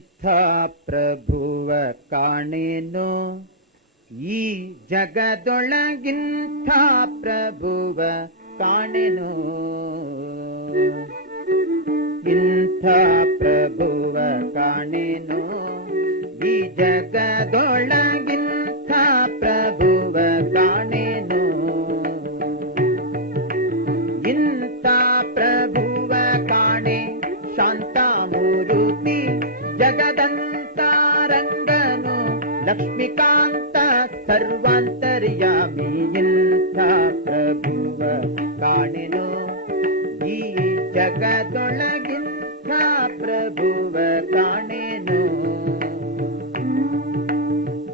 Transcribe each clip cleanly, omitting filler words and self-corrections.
ಇಂಥ ಪ್ರಭುವ ಕಾಣೆನೋ ಈ ಜಗದೊಳಗಿಂಥ ಪ್ರಭುವ ಕಾಣೆನೋ ಇಂಥ ಪ್ರಭುವ ಕಾಣೆನೋ ಈ ಜಗದೊಳಗಿಂಥ ಪ್ರಭುವ ಕಾಣೆನೋ ಇಂಥ ಪ್ರಭುವ ಕಾಣೆ ಶಾಂತಾಮೂರುತಿ ಜಗದಂತಾರಂಗನು ಲಕ್ಷ್ಮೀಕಾಂತ ಸರ್ವಾಂತರ್ಯಾಮಿ ಇಂಥ ಪ್ರಭುವ ಕಾಣೆನೋ ಈ ಜಗದೊಳಗಿಂಥ ಪ್ರಭುವ ಕಾಣೆನೋ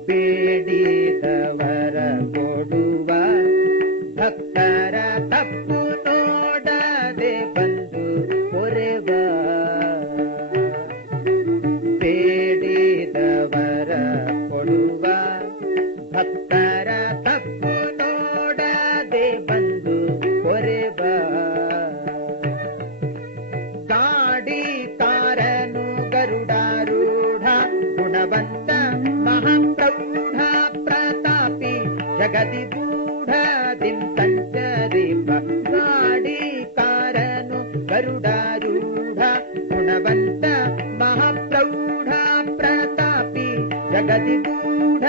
ಬೇಡಿದವರ ಕೊಡುವ ಭಕ್ತರ ತಪ್ಪು ನೋಡದೆ ಬಂದು ಹೊರೆವ ಬೇಡಿದವರ ಕೊಡುವ ಭಕ್ತರ ತಪ್ಪು ನೋಡದೆ ಬಂದು ಹೊರೆವ ಗಾಡಿ ಕಾರನು ಗರುಡಾರೂಢ ಗುಣವಂತ ಮಹಾಪ್ರೌಢ ಪ್ರತಾಪಿ ಜಗದಿ ಗೂಢ ದಿಂ ಸಂಚರಿಪ ಗಾಡಿ ಕಾರನು ಗರುಡಾರೂಢ ಗುಣವಂತ ಮಹಾಪ್ರೌಢ ಪ್ರತಾಪಿ ಜಗದಿ ಗೂಢ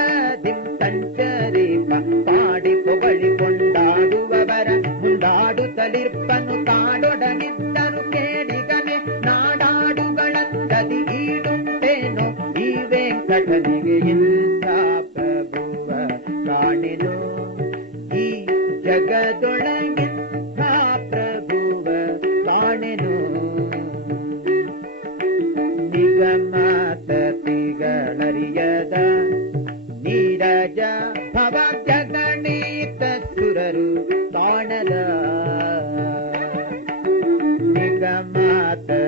ದಿಂ ಸಂಚರಿಪ ಪಾಡಿ ಪೊಗಳಿ ಕೊಂಡಾಡುವವರ ಮುಂದಾಡುತ್ತಲಿರ್ಪನು ಕಾಡೊಡನಿದ್ದರು ಕೇಳಿಗನೆ ನಾಡಾಡುಗಳಂದದಿ ಈಡುಂಟೇನು ಈ ವೆಂಕಟನಿಗೆ ಇಂಥ ಪ್ರಭುವ ಕಾಣೆನೋ ಈ ಜಗದೊಳಗಿಂಥ ಪ್ರಭುವ ಕಾಣೆನೋ ನಿಗಮಾತತಿಗಳರಿಯದ ನೀರಜ ಭವ ಜಗಣೀತ ಸುರರು ಕಾಣದ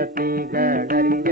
ನಿಗಮಾತತಿಗಳರಿಯ